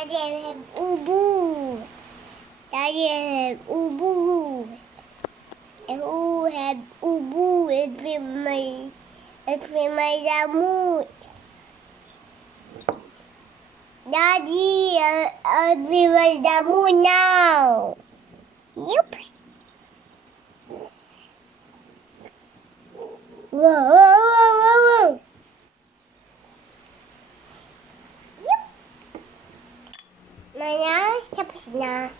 Daddy have ubu. Daddy have ubu. And who have ubu is in my damut. Daddy is in my damut now. Yep. Whoa, whoa, whoa, whoa. Yep. My nose tapos na.